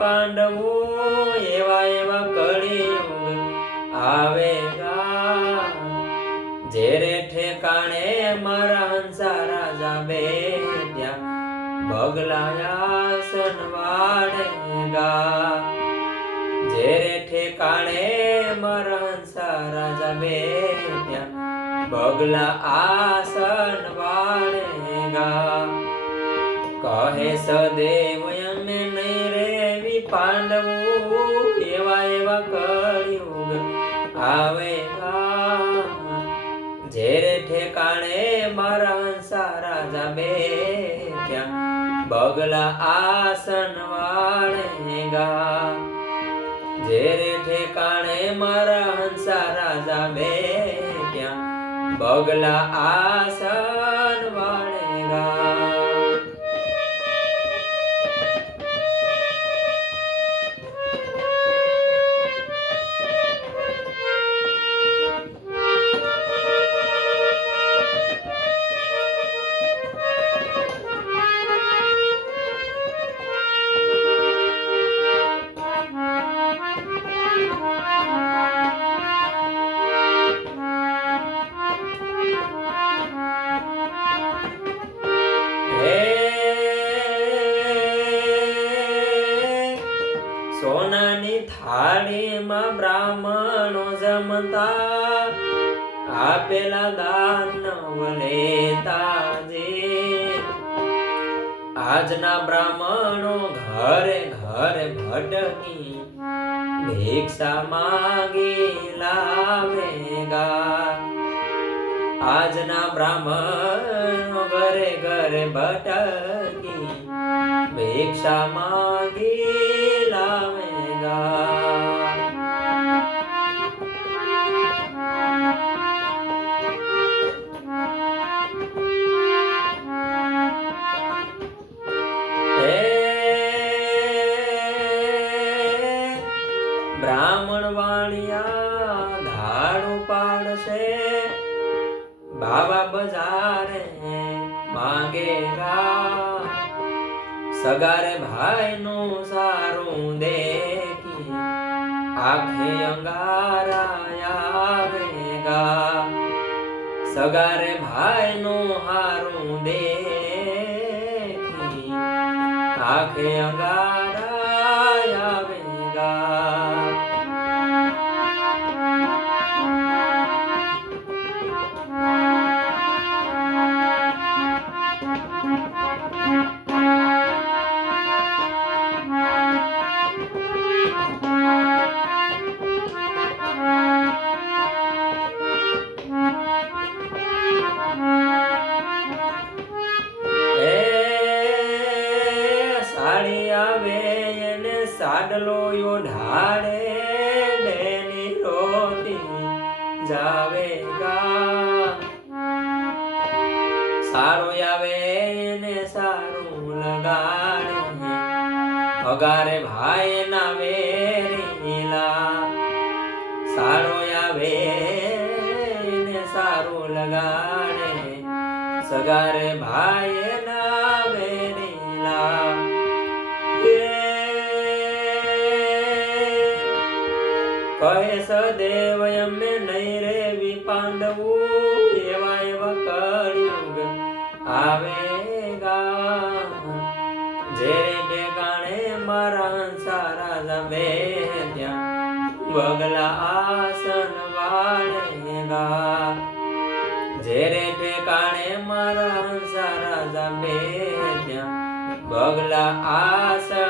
પાંડવો એવા એવા કળિયુગ આવેગા જેરે ઠેકાણે મારા હંસા રાજા બેઠ્યા બગલાયાસન વાળેગા જેરે ઠેકાણે મારા હંસા રાજા બેઠ્યા બગલા આસન વાળેગા કહે સદેવ અમે નહીં રેવી પાંડવો એવા એવા કળિયુગ આવેગા જેરે ઠેકાણે મારા હંસા રાજા બેઠ્યા બગલા આસન વાળેગા જેરે ઠેકાણે મારા હંસા રાજા બેઠ્યા બગલા આસન વાળેગા સોનાની થાળીમાં બ્રાહ્મણો જમતા આપેલા દાન લેતાજે આજના બ્રાહ્મણો ઘરે ઘરે ભટકી ભિક્ષા માગી લાવેગા આજના બ્રાહ્મણો ઘરે ઘરે ભટકી ભિક્ષા માગી લાવેગા બ્રાહ્મણ વાણિયા ધાડું પાડશે બાબા બજારે માંગેગા સગારે ભાઈ નું સારું દેખી આંખે અંગારા આવેગા સગારે ભાઈ નું હારું દેખી આંખે અંગારા આવેગા સાડલો ઢાળે ડેની રોટી જાવેગા સારો આવે ને સારું લગાડે અગારે ભાઈ ના વેરીલા સારો આવે ને સારું લગાડે સગારે ભાઈ ના વેરીલા કહે સદેવ અમે નહીં રેવી પાંડવો એવા એવા કળિયુગ આવેગા જેરે ઠેકાણે મારા હંસા રાજા બેઠ્યા બગલા આસન વાળેગા જેરે ઠેકાણે મારા હંસા રાજા બેઠ્યા બગલા આસન